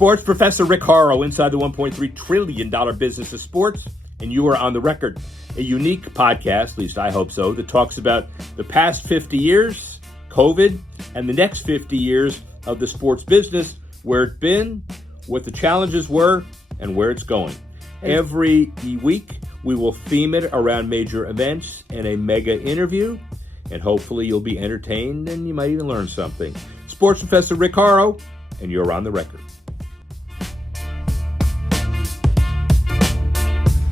Sports Professor Rick Horrow inside the $1.3 trillion business of sports, and you are on the record. A unique podcast, at least I hope so, that talks about the past 50 years, COVID, and the next 50 years of the sports business, where it's been, what the challenges were, and where it's going. Every week, we will theme it around major events and a mega interview, and hopefully you'll be entertained and you might even learn something. Sports Professor Rick Horrow, and you're on the record.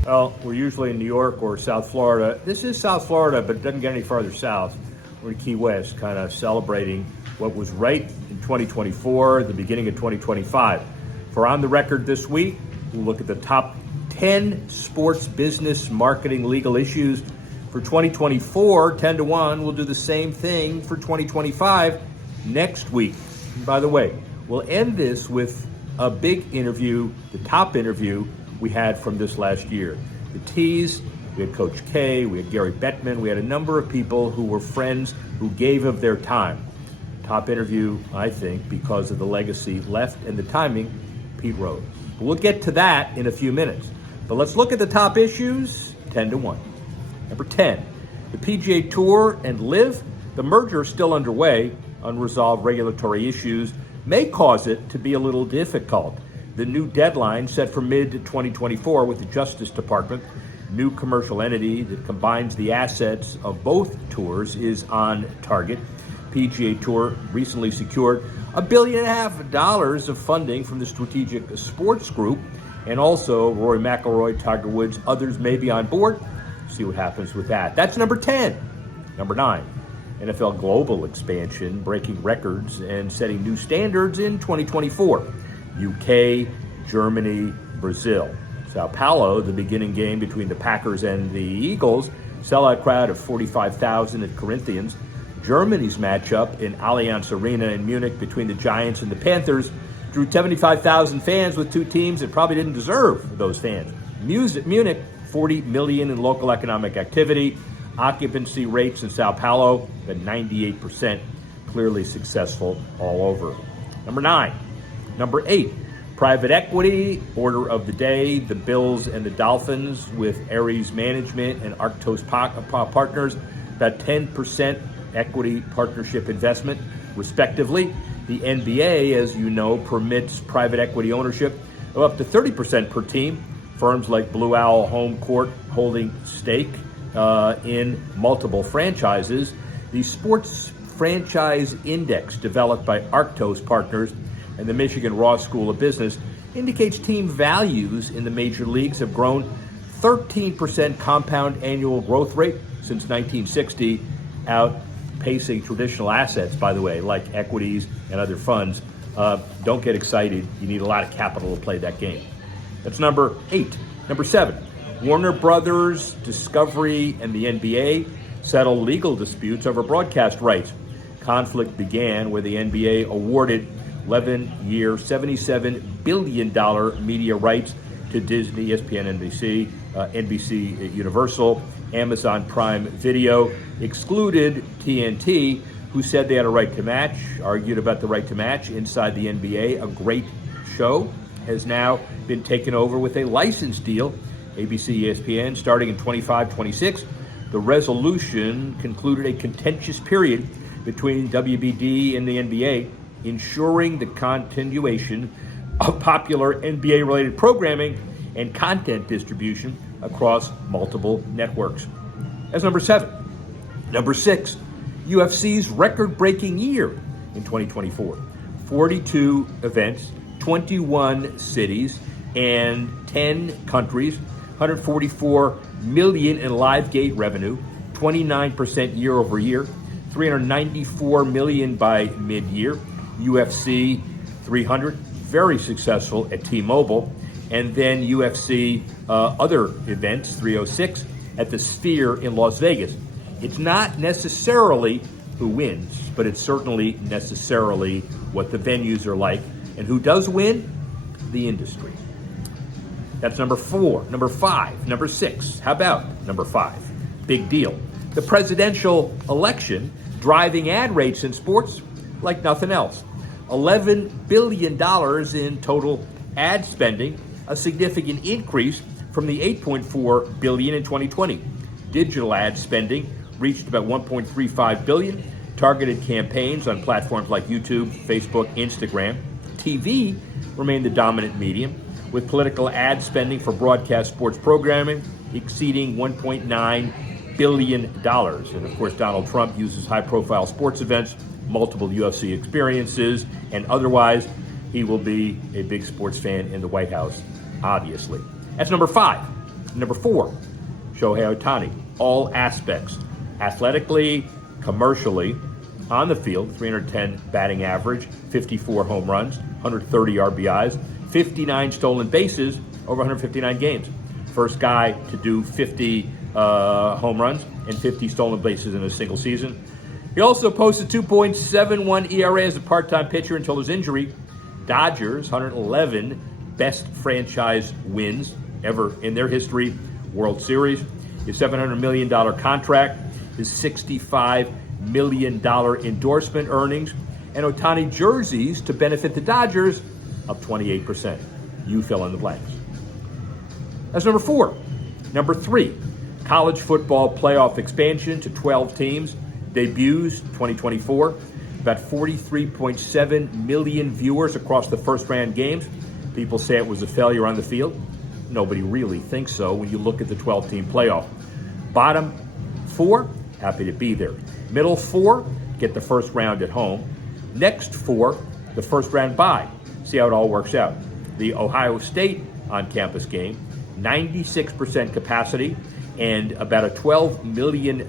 Well, we're usually in New York or South Florida. This is South Florida, but it doesn't get any farther south. We're in Key West, kind of celebrating what was right in 2024, the beginning of 2025. For On the Record this week, we'll look at the top 10 sports business marketing legal issues for 2024, 10 to 1. We'll do the same thing for 2025 next week. And by the way, we'll end this with a big interview, the top interview we had from this last year. The T's, we had Coach K, we had Gary Bettman, we had a number of people who were friends who gave of their time. Top interview, I think, because of the legacy left and the timing, Pete Rose. We'll get to that in a few minutes. But let's look at the top issues, 10 to 1. Number 10, the PGA Tour and LIV, the merger is still underway. Unresolved regulatory issues may cause it to be a little difficult. The new deadline set for mid-2024 with the Justice Department, new commercial entity that combines the assets of both tours, is on target. PGA Tour recently secured $1.5 billion of funding from the Strategic Sports Group, and also Rory McIlroy, Tiger Woods, others may be on board. See what happens with that. That's number 10. Number 9, NFL global expansion, breaking records and setting new standards in 2024. UK, Germany, Brazil. Sao Paulo, the beginning game between the Packers and the Eagles, sellout crowd of 45,000 at Corinthians. Germany's matchup in Allianz Arena in Munich between the Giants and the Panthers drew 75,000 fans with two teams that probably didn't deserve those fans. Munich, 40 million in local economic activity. Occupancy rates in Sao Paulo at 98%, clearly successful all over. Number 9. Number 8, private equity, order of the day, the Bills and the Dolphins with Ares Management and Arctos Partners, about 10% equity partnership investment, respectively. The NBA, as you know, permits private equity ownership of up to 30% per team. Firms like Blue Owl Home Court holding stake in multiple franchises. The Sports Franchise Index, developed by Arctos Partners and the Michigan Ross School of Business, indicates team values in the major leagues have grown 13% compound annual growth rate since 1960, outpacing traditional assets, by the way, like equities and other funds. Don't get excited. You need a lot of capital to play that game. That's number 8. Number 7, Warner Brothers, Discovery, and the NBA settle legal disputes over broadcast rights. Conflict began where the NBA awarded 11-year, $77 billion media rights to Disney, ESPN, NBC, NBC Universal, Amazon Prime Video, excluded TNT, who said they had a right to match, argued about the right to match inside the NBA. A great show has now been taken over with a license deal, ABC, ESPN, starting in 25-26. The resolution concluded a contentious period between WBD and the NBA, ensuring the continuation of popular NBA-related programming and content distribution across multiple networks. That's number 7. Number 6, UFC's record-breaking year in 2024. 42 events, 21 cities, and 10 countries, 144 million in live gate revenue, 29% year over year, 394 million by mid-year. UFC 300, very successful at T-Mobile, and then UFC other events, 306, at the Sphere in Las Vegas. It's not necessarily who wins, but it's certainly necessarily what the venues are like. And who does win? The industry. That's number 4. Number 5. Number 6. How about number 5? Big deal. The presidential election driving ad rates in sports like nothing else. $11 billion in total ad spending, a significant increase from the $8.4 billion in 2020. Digital ad spending reached about $1.35 billion, targeted campaigns on platforms like YouTube, Facebook, Instagram. TV remained the dominant medium, with political ad spending for broadcast sports programming exceeding $1.9 billion. And of course, Donald Trump uses high-profile sports events, multiple UFC experiences, and otherwise, he will be a big sports fan in the White House, obviously. That's number 5. Number 4, Shohei Ohtani. All aspects, athletically, commercially, on the field, 310 batting average, 54 home runs, 130 RBIs, 59 stolen bases over 159 games. First guy to do 50 home runs and 50 stolen bases in a single season. He also posted 2.71 ERA as a part-time pitcher until his injury. Dodgers, 111 best franchise wins ever in their history. World Series. His $700 million contract, his $65 million endorsement earnings, and Ohtani jerseys to benefit the Dodgers up 28%. You fill in the blanks. That's number 4. Number 3, college football playoff expansion to 12 teams. Debuts 2024. About 43.7 million viewers across the first-round games. People say it was a failure on the field. Nobody really thinks so when you look at the 12-team playoff. Bottom 4, happy to be there. Middle 4, get the first round at home. Next 4, the first round bye. See how it all works out. The Ohio State on-campus game, 96% capacity, and about a $12 million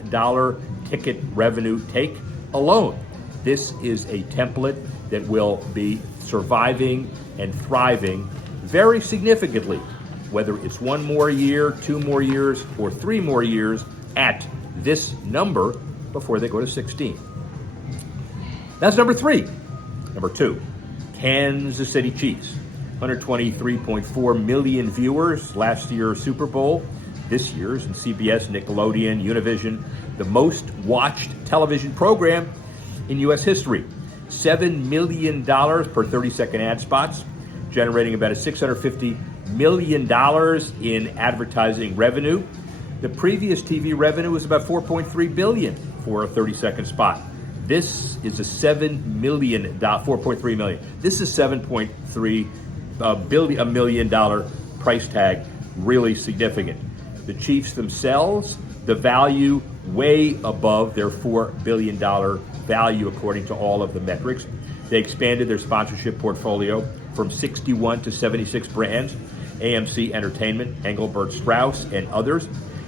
ticket revenue take alone. This is a template that will be surviving and thriving very significantly, whether it's 1 more year, 2 more years, or 3 more years at this number before they go to 16. That's number 3. Number 2, Kansas City Chiefs. 123.4 million viewers last year's Super Bowl. This year's in CBS, Nickelodeon, Univision, the most watched television program in U.S. history. $7 million per 30-second ad spots, generating about a $650 million in advertising revenue. The previous TV revenue was about $4.3 billion for a 30-second spot. This is a $7 million, $4.3 million. This is $7.3 million price tag, really significant. The Chiefs themselves, the value way above their $4 billion value according to all of the metrics. They expanded their sponsorship portfolio from 61 to 76 brands, AMC Entertainment, Engelbert Strauss, and others.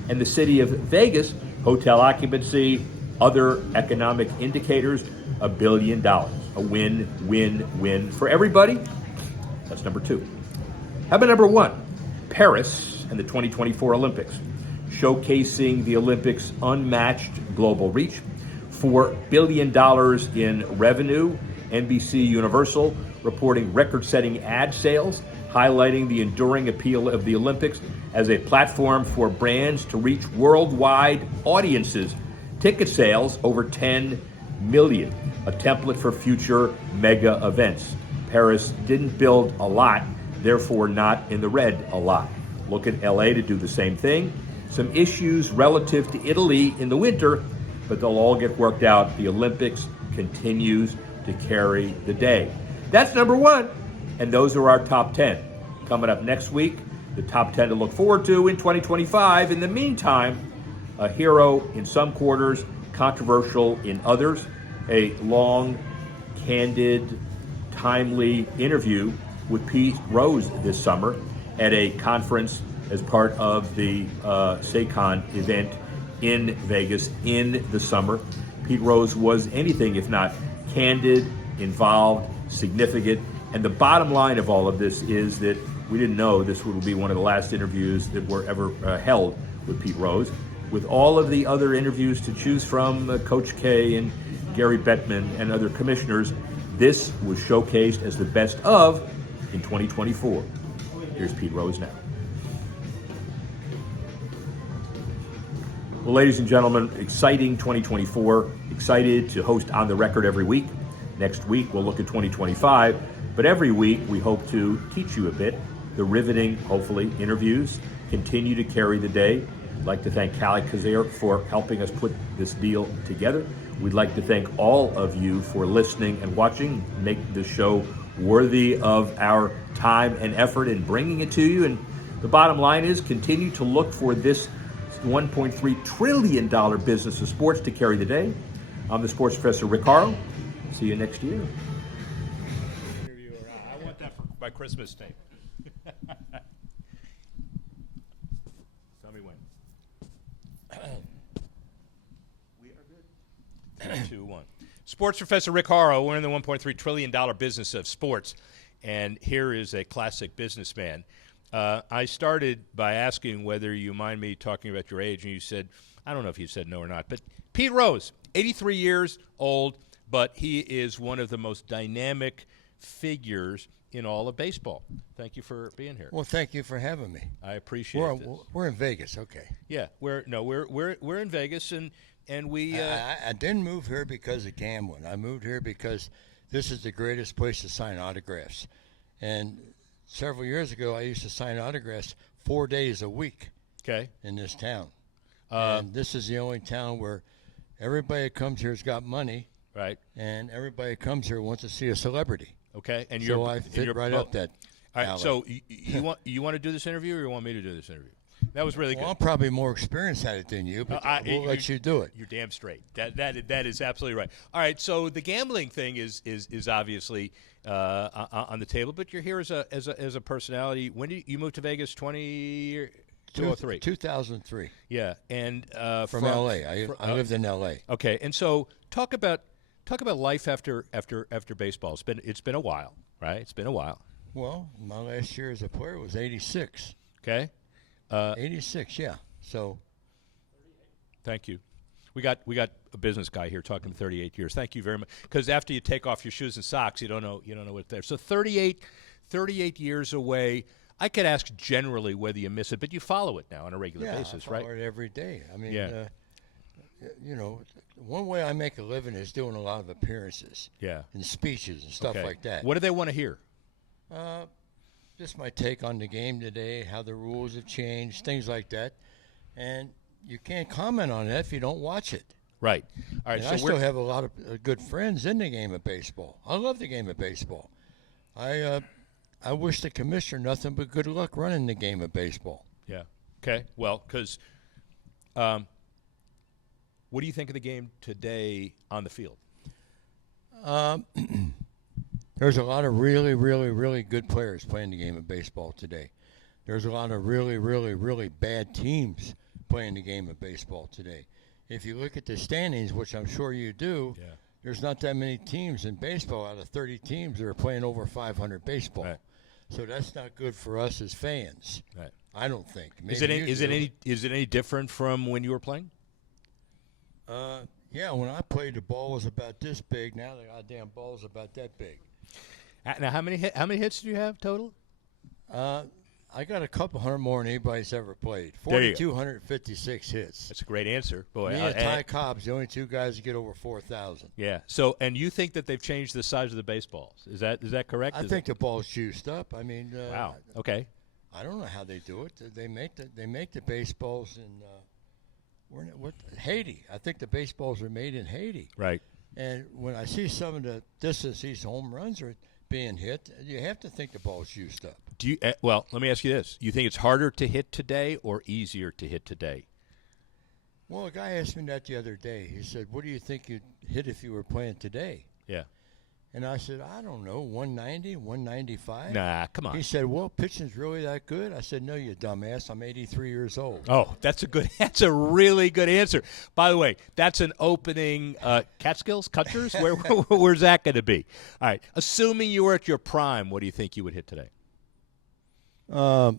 And the city of Vegas, hotel occupancy, other economic indicators, $1 billion. A win, win, win for everybody. That's number 2. How about number 1? Paris and the 2024 Olympics, showcasing the Olympics' unmatched global reach. $4 billion in revenue. NBC Universal reporting record-setting ad sales, highlighting the enduring appeal of the Olympics as a platform for brands to reach worldwide audiences. Ticket sales over 10 million, a template for future mega events. Paris didn't build a lot, therefore not in the red a lot. Look at LA to do the same thing. Some issues relative to Italy in the winter, but they'll all get worked out. The Olympics continues to carry the day. That's number 1, and those are our top 10. Coming up next week, the top 10 to look forward to in 2025. In the meantime, a hero in some quarters, controversial in others, a long, candid, timely interview with Pete Rose this summer at a conference as part of the SEICon event in Vegas in the summer. Pete Rose was anything if not candid, involved, significant. And the bottom line of all of this is that we didn't know this would be one of the last interviews that were ever held with Pete Rose. With all of the other interviews to choose from, Coach K and Gary Bettman and other commissioners, this was showcased as the best of in 2024. Here's Pete Rose now. Well, ladies and gentlemen, exciting 2024. Excited to host On the Record every week. Next week, we'll look at 2025. But every week, we hope to teach you a bit. The riveting, hopefully, interviews continue to carry the day. I'd like to thank Callie Kazir for helping us put this deal together. We'd like to thank all of you for listening and watching, make the show worthy of our time and effort in bringing it to you. And the bottom line is continue to look for this $1.3 trillion business of sports to carry the day. I'm the Sports Professor Rick Horrow. See you next year. I want that for my Christmas tape. Tell me when. We are good. 3, 2, 1. Sports Professor Rick Horrow. We're in the $1.3 trillion business of sports. And here is a classic businessman. I started by asking whether you mind me talking about your age, and you said, I don't know if you said no or not, but Pete Rose, 83 years old, but he is one of the most dynamic figures in all of baseball. Thank you for being here. Well, thank you for having me. I appreciate this. We're in Vegas, okay. Yeah, we're in Vegas, and we. I didn't move here because of gambling. I moved here because this is the greatest place to sign autographs, and several years ago, I used to sign autographs 4 days a week. Okay. In this town, and this is the only town where everybody that comes here has got money, right? And everybody that comes here wants to see a celebrity. Okay, and so I fit right up that. All right. alley. So you want to do this interview, or you want me to do this interview? That was really good. I'm probably more experienced at it than you, but we'll let you do it. You're damn straight. That is absolutely right. All right. So the gambling thing is obviously on the table, but you're here as a personality. When did you move to Vegas? 2003. 2003. Yeah, and from L.A. I lived in L.A. Okay, and so talk about life after baseball. It's been a while, right? It's been a while. Well, my last year as a player was 86. Okay. 86, yeah. So, thank you. We got a business guy here talking 38 years. Thank you very much. Because after you take off your shoes and socks, you don't know what's there. So 38 years away. I could ask generally whether you miss it, but you follow it now on a regular basis, right? I follow it every day. I mean, one way I make a living is doing a lot of appearances, and speeches and stuff like that. What do they want to hear? Just my take on the game today, how the rules have changed, things like that. And you can't comment on that if you don't watch it. Right. All right. And so I still have a lot of good friends in the game of baseball. I love the game of baseball. I wish the commissioner nothing but good luck running the game of baseball. Yeah. Okay. Well, because what do you think of the game today on the field? There's a lot of really, really, really good players playing the game of baseball today. There's a lot of really, really, really bad teams playing the game of baseball today. If you look at the standings, which I'm sure you do, there's not that many teams in baseball out of 30 teams that are playing over 500 baseball. Right. So that's not good for us as fans. Right. I don't think. Maybe is it any different from when you were playing? Yeah, when I played, the ball was about this big. Now the goddamn ball's about that big. Now, how many hits do you have total? I got a couple hundred more than anybody's ever played. 4,256 hits. That's a great answer, boy. Me and Ty Cobb's the only two guys that get over 4,000. Yeah. So, and you think that they've changed the size of the baseballs? Is that correct? I think the ball's juiced up. I mean, wow. Okay. I don't know how they do it. They make the baseballs in Haiti. I think the baseballs are made in Haiti. Right. And when I see some of the distance these home runs are being hit, you have to think the ball's juiced up. Do you? Well, let me ask you this: you think it's harder to hit today or easier to hit today? Well, a guy asked me that the other day. He said, "What do you think you'd hit if you were playing today?" Yeah. And I said, "I don't know, 190, 195." Nah, come on. He said, "Well, pitching's really that good?" I said, "No, you dumbass. I'm 83 years old." Oh, that's a really good answer. By the way, that's an opening Catskills, Cutchers? Where's that going to be? All right. Assuming you were at your prime, what do you think you would hit today? I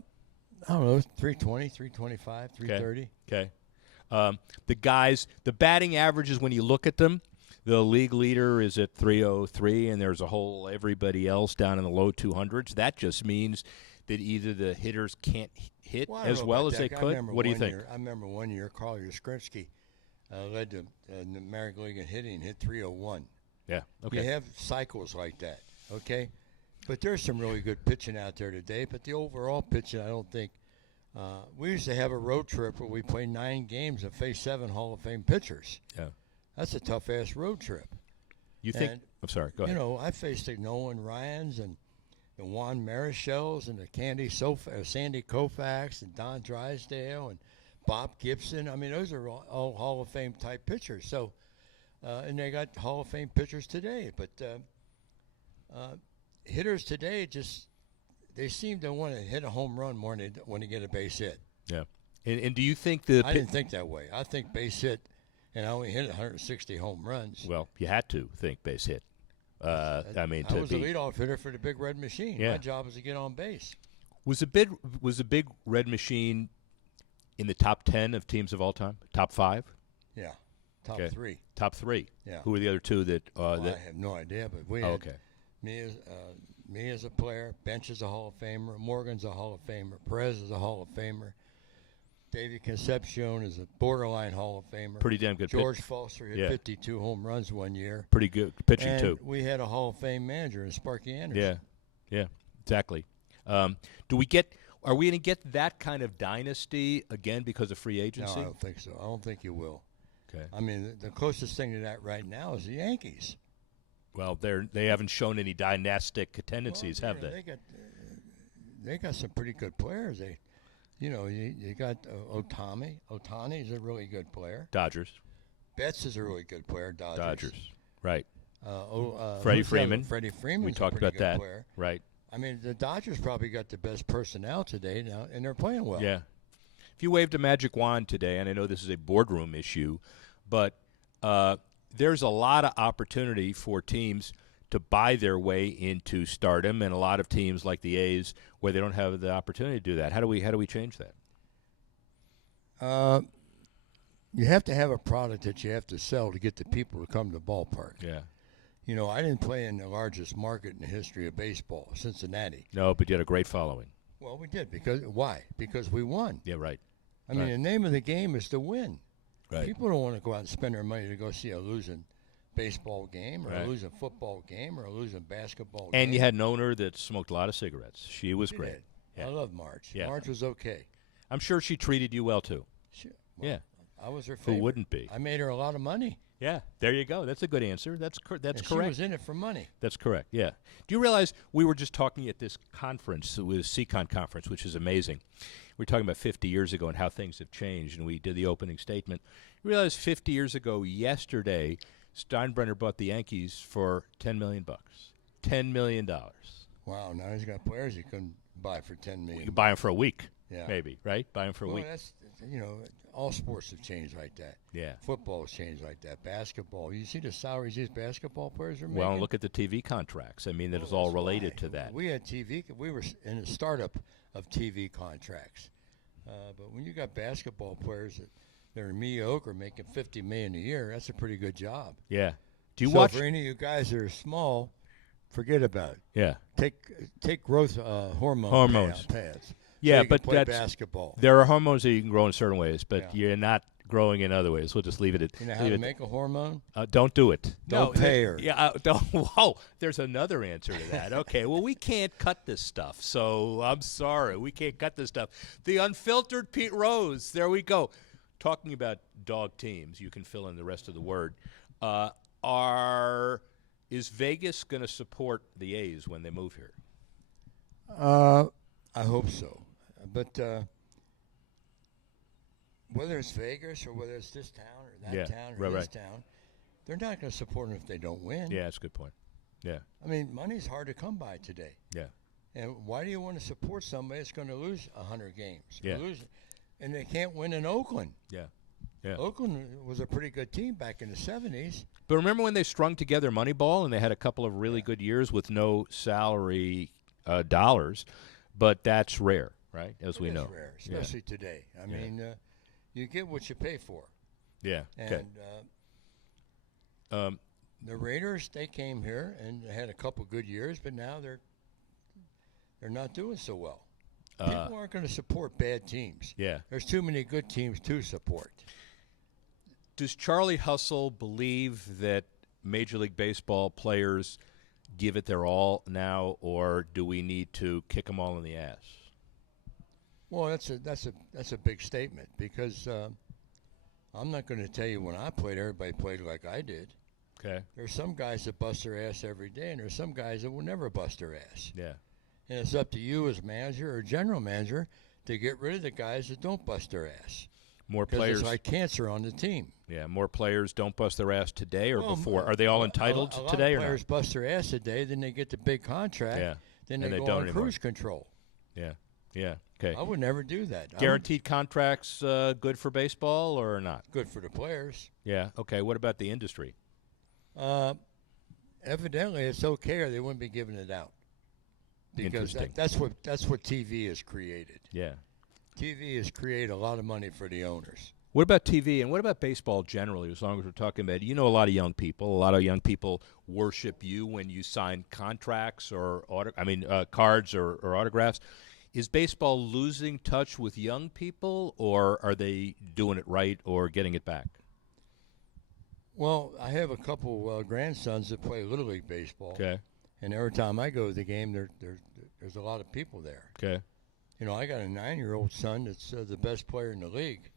don't know, 320, 325, 330. Okay. The batting averages, when you look at them, the league leader is at 303, and there's everybody else down in the low 200s. That just means that either the hitters can't hit as well as they could. What do you think? I remember one year Carl Yastrzemski led the American League in hitting, hit 301. Yeah. Okay. You have cycles like that, okay? But there's some really good pitching out there today. But the overall pitching, I don't think. We used to have a road trip where we played 9 games and faced 7 Hall of Fame pitchers. Yeah. That's a tough-ass road trip. You think? I'm sorry. Go ahead. You know, I faced the Nolan Ryans and the Juan Marichals and the Sandy Koufax and Don Drysdale and Bob Gibson. I mean, those are all Hall of Fame type pitchers. So, and they got Hall of Fame pitchers today. But hitters today they seem to want to hit a home run more than they want to get a base hit. Yeah. And do you think the? I didn't think that way. I think base hit, and I only hit 160 home runs. Well, you had to think base hit. I was a leadoff hitter for the Big Red Machine. Yeah. My job was to get on base. Was the Big Red Machine in the top 10 of teams of all time? Top 5? Yeah, top 3. Top 3. Yeah. Who were the other 2 that? I have no idea, but we had okay. me as a player. Bench is a Hall of Famer. Morgan's a Hall of Famer. Perez is a Hall of Famer. David Concepcion is a borderline Hall of Famer. Pretty damn good. George Foster hit 52 home runs one year. Pretty good pitching and too. We had a Hall of Fame manager in Sparky Anderson. Yeah, exactly. Are we going to get that kind of dynasty again because of free agency? No, I don't think so. I don't think you will. Okay. I mean, the closest thing to that right now is the Yankees. Well, they haven't shown any dynastic tendencies, have they? They got some pretty good players. You got Otani. Otani is a really good player. Dodgers. Betts is a really good player. Dodgers. Right. Freddie Freeman. Freddie Freeman. We talked about that. Player. Right. I mean, the Dodgers probably got the best personnel today now, and they're playing well. Yeah. If you waved a magic wand today, and I know this is a boardroom issue, but there's a lot of opportunity for teams to buy their way into stardom, and a lot of teams like the A's where they don't have the opportunity to do that. How do we change that? You have to have a product that you have to sell to get the people to come to the ballpark. Yeah. You know, I didn't play in the largest market in the history of baseball, Cincinnati. No, but you had a great following. Well, we did. Why? Because we won. Yeah, right. I mean, the name of the game is to win. Right. People don't want to go out and spend their money to go see a losing baseball game or a losing football game or a losing basketball game. And you had an owner that smoked a lot of cigarettes. She was great. Yeah. I love Marge. Yeah. Marge was okay. I'm sure she treated you well, too. Sure. Well, yeah. I was her favorite. Who wouldn't be? I made her a lot of money. Yeah, there you go. That's a good answer. That's correct. She was in it for money. That's correct, yeah. Do you realize we were just talking at this conference, it was SEICon conference, which is amazing. We were talking about 50 years ago and how things have changed, and we did the opening statement. You realize 50 years ago yesterday, Steinbrenner bought the Yankees for $10 million. $10 million. Wow, now he's got players you couldn't buy for $10 million. You could buy them for a week, yeah. Maybe, right? Buy them for a week. That's, all sports have changed like that. Yeah. Football has changed like that. Basketball. You see the salaries these basketball players are making? Well, look at the TV contracts. I mean, that is all related to that. We had TV. We were in a startup of TV contracts. But when you got basketball players that are mediocre making $50 million a year, that's a pretty good job. Yeah. Do you watch? For any of you guys that are small, forget about it. Yeah. Take growth hormones. Pads. Yeah, so but play basketball. There are hormones that you can grow in certain ways, but you're not growing in other ways. We'll just leave it at. You know how to make a hormone? Don't do it. Don't pay her. Yeah, don't. Whoa, there's another answer to that. Okay, well, we can't cut this stuff, so I'm sorry. We can't cut this stuff. The unfiltered Pete Rose. There we go. Talking about dog teams, you can fill in the rest of the word. Is Vegas going to support the A's when they move here? I hope so. But whether it's Vegas or whether it's this town or that town or this town, they're not going to support them if they don't win. Yeah, that's a good point. Yeah. I mean, money's hard to come by today. Yeah. And why do you want to support somebody that's going to lose 100 games? Yeah. And they can't win in Oakland. Yeah. Yeah. Oakland was a pretty good team back in the 70s. But remember when they strung together Moneyball and they had a couple of really good years with no salary dollars? But that's rare, right? As we know. It's rare, especially today. I mean, you get what you pay for. Yeah. And the Raiders, they came here and had a couple good years, but now they're not doing so well. People aren't going to support bad teams. Yeah. There's too many good teams to support. Does Charlie Hustle believe that Major League Baseball players give it their all now, or do we need to kick them all in the ass? Well, that's a big statement because I'm not going to tell you when I played, everybody played like I did. Okay. There's some guys that bust their ass every day, and there's some guys that will never bust their ass. Yeah. And it's up to you as manager or general manager to get rid of the guys that don't bust their ass. More Because players. it's like cancer on the team. Yeah, more players don't bust their ass today or Well, before. Are they all entitled a today lot or of players not? bust their ass today, then they get the big contract. Yeah. Then And they they go don't on anymore. cruise control. Yeah. Yeah. Okay. I would never do that. Guaranteed contracts good for baseball or not? Good for the players. Yeah. Okay. What about the industry? Evidently, it's okay, or they wouldn't be giving it out. Because Interesting. that's what TV has created. Yeah. TV has created a lot of money for the owners. What about TV and what about baseball generally? As long as we're talking about, you know, a lot of young people. A lot of young people worship you when you sign contracts or cards or autographs. Is baseball losing touch with young people, or are they doing it right or getting it back? Well, I have a couple grandsons that play Little League baseball. Okay. And every time I go to the game, there's a lot of people there. Okay. You know, I got a 9-year-old son that's the best player in the league.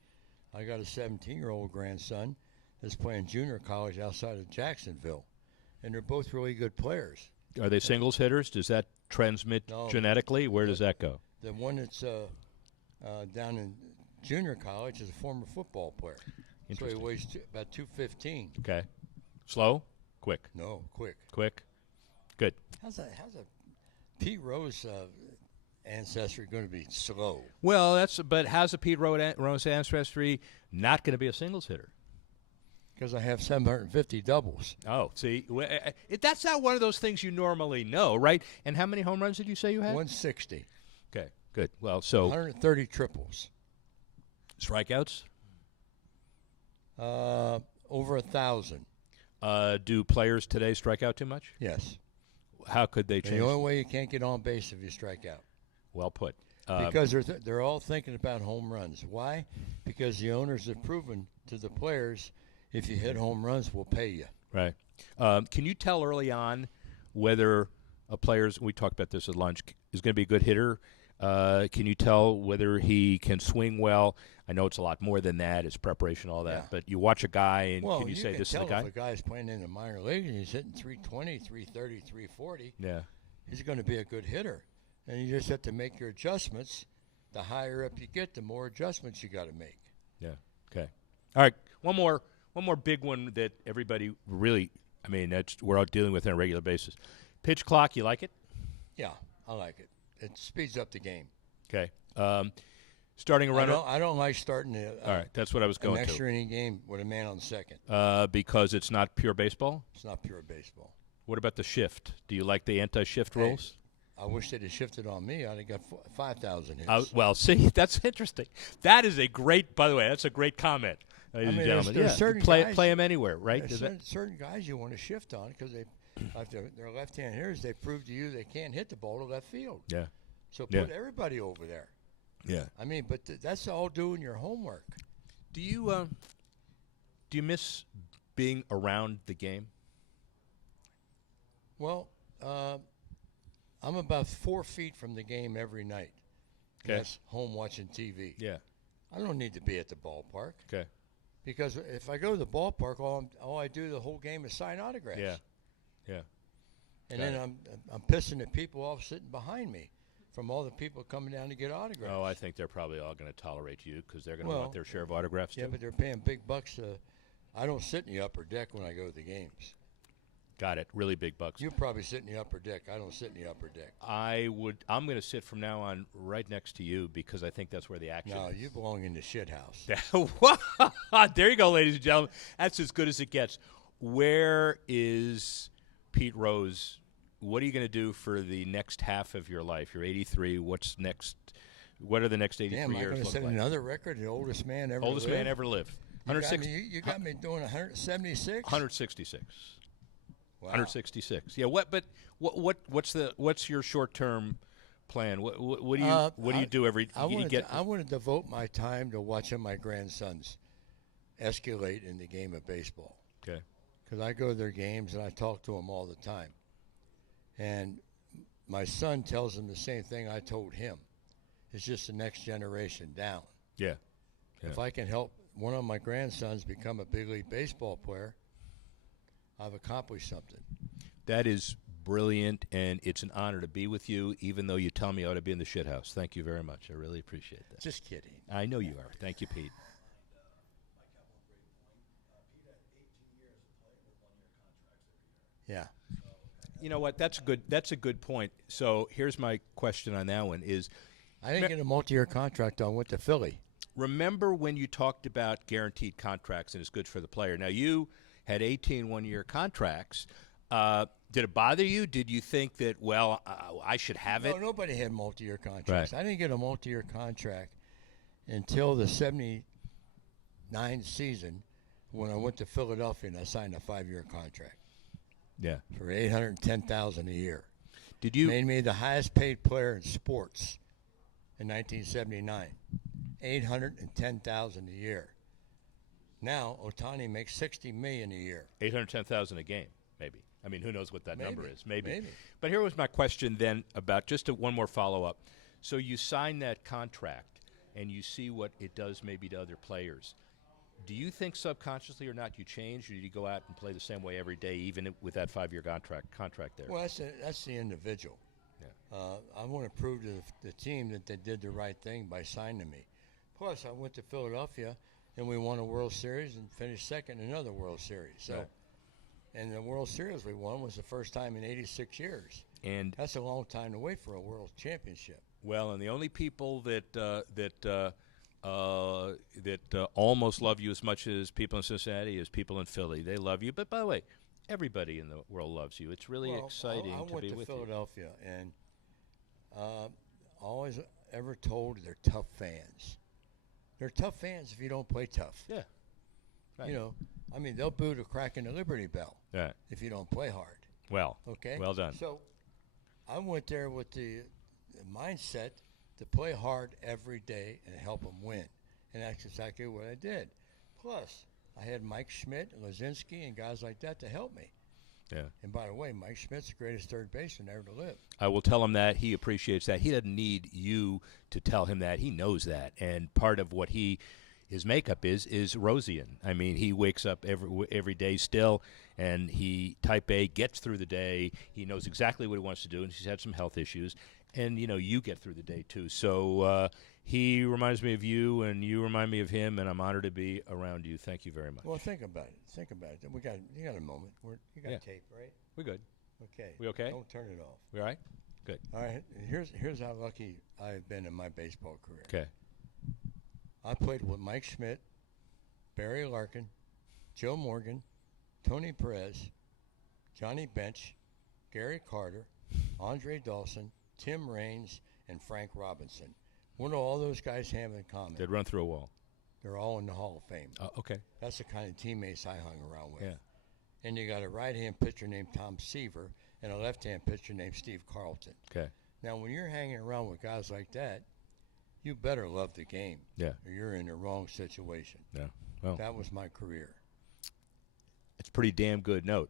I got a 17-year-old grandson that's playing junior college outside of Jacksonville. And they're both really good players. Are they singles hitters? Does that transmit genetically? Where does that go? The one that's down in junior college is a former football player. So he weighs about 215. Okay. Slow? Quick? No, quick. Quick? Good. How's a Pete Rose ancestry going to be slow? Well, but how's a Pete Rose ancestry not going to be a singles hitter? Because I have 750 doubles. Oh, see, that's not one of those things you normally know, right? And how many home runs did you say you had? 160. Okay, good. Well, so 130 triples. Strikeouts? Over 1,000. Do players today strike out too much? Yes. How could they change? The only way you can't get on base if you strike out. Well put. Because they're all thinking about home runs. Why? Because the owners have proven to the players, if you hit home runs, we'll pay you. Right. Can you tell early on whether a player's, we talked about this at lunch, is going to be a good hitter? Can you tell whether he can swing well? I know it's a lot more than that. It's preparation, all that. Yeah. But you watch a guy, and can you say can this is the tell guy? if a guy's playing in the minor league and he's hitting 320, 330, 340, Yeah. he's going to be a good hitter. And you just have to make your adjustments. The higher up you get, the more adjustments you got to make. Yeah. Okay. All right. One more big one that everybody really, we're out dealing with on a regular basis. Pitch clock. You like it? Yeah, I like it. It speeds up the game. Okay. Starting a runner. I don't like starting All right. That's what I was going an to. extra inning game with a man on second. Because it's not pure baseball. It's not pure baseball. What about the shift? Do you like the anti-shift rules? I wish they'd have shifted on me. I'd have got 5,000 hits. Well, see, that's interesting. That is a great, by the way, that's a great comment, ladies and gentlemen. There's certain play guys, them anywhere, right? Certain guys you want to shift on because they're left-hand hitters. They prove to you they can't hit the ball to left field. Yeah. So put everybody over there. Yeah. But that's all doing your homework. Do you miss being around the game? Well, I'm about 4 feet from the game every night. Okay. That's home watching TV. Yeah. I don't need to be at the ballpark. Okay. Because if I go to the ballpark, all I do the whole game is sign autographs. Yeah. Yeah. And then I'm pissing at people all sitting behind me from all the people coming down to get autographs. Oh, I think they're probably all going to tolerate you because they're going to want their share of autographs, Yeah, too. but they're paying big bucks. I don't sit in the upper deck when I go to the games. Got it. Really big bucks. You probably sit in the upper deck. I don't sit in the upper deck. I'm going to sit from now on right next to you because I think that's where the action No, is. you belong in the shit house. There you go, ladies and gentlemen. That's as good as it gets. Where is Pete Rose? What are you going to do for the next half of your life? You're 83. What's next? What are the next 83 Damn, years I'm going to look set like? another record, the oldest man ever Oldest lived. man ever lived. You got me doing 176? 166. Wow. 166. Yeah. What's your short-term plan? What do you do every? I want to devote my time to watching my grandsons escalate in the game of baseball. Okay. because I go to their games and I talk to them all the time. And my son tells them the same thing I told him. It's just the next generation down. Yeah. If I can help one of my grandsons become a big league baseball player, I've accomplished something. That is brilliant, and it's an honor to be with you, even though you tell me I ought to be in the shithouse. Thank you very much. I really appreciate that. Just kidding. I know you are. Thank you, Pete. Yeah. You know what? That's a good point. So here's my question on that one is, I didn't get a multi-year contract on with the Philly. remember when you talked about guaranteed contracts and it's good for the player. Now, you had 18 one-year contracts. Did it bother you? Did you think that, well, I should have it? No, nobody had multi-year contracts. Right. I didn't get a multi-year contract until the 79 season when I went to Philadelphia and I signed a 5-year contract. Yeah. For $810,000 a year. Did you? Made me the highest paid player in sports in 1979. $810,000 a year. Now Ohtani makes $60 million a year. 810,000 a game, maybe. I mean, who knows what that number is? Maybe. Maybe. But here was my question then about just one more follow-up. So you sign that contract and you see what it does maybe to other players. Do you think subconsciously or not you change, or do you go out and play the same way every day, even with that 5-year contract there? Well, that's the individual. Yeah. I want to prove to the team that they did the right thing by signing me. Plus, I went to Philadelphia, and we won a World Series and finished second in another World Series. So, and the World Series we won was the first time in 86 years. And that's a long time to wait for a World Championship. Well, and the only people that almost love you as much as people in Cincinnati is people in Philly. They love you. But by the way, everybody in the world loves you. It's really exciting I to be went to with Philadelphia, and always ever told they're tough fans. They're tough fans if you don't play tough. Yeah. Right. You know, I mean, they'll boo the crack in the Liberty Bell if you don't play hard. Well, okay. Well done. So I went there with the mindset to play hard every day and help them win. And that's exactly what I did. Plus, I had Mike Schmidt, Lazinski, and guys like that to help me. Yeah. And by the way, Mike Schmidt's the greatest third baseman ever to live. I will tell him that. He appreciates that. He doesn't need you to tell him that. He knows that. And part of what his makeup is Rosian. I mean, he wakes up every day still, and he, type A, gets through the day. He knows exactly what he wants to do, and he's had some health issues. And, you know, you get through the day, too. So he reminds me of you, and you remind me of him, and I'm honored to be around you. Thank you very much. Well, think about it. You got a moment. You got tape, right? We're good. Okay. We okay? Don't turn it off. We all right? Good. All right. Here's how lucky I've been in my baseball career. Okay. I played with Mike Schmidt, Barry Larkin, Joe Morgan, Tony Perez, Johnny Bench, Gary Carter, Andre Dawson, Tim Raines, and Frank Robinson. What do all those guys have in common? They'd run through a wall. They're all in the Hall of Fame. Okay. That's the kind of teammates I hung around with. Yeah. And you got a right-hand pitcher named Tom Seaver and a left-hand pitcher named Steve Carlton. Okay. Now, when you're hanging around with guys like that, you better love the game. Yeah. Or you're in the wrong situation. Yeah. Well, that was my career. It's a pretty damn good note.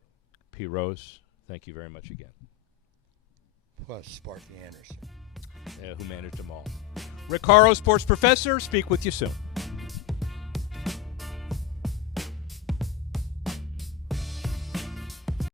P. Rose, thank you very much again. Plus Sparky Anderson. Who managed them all. Rick Horrow, Sports Professor. Speak with you soon.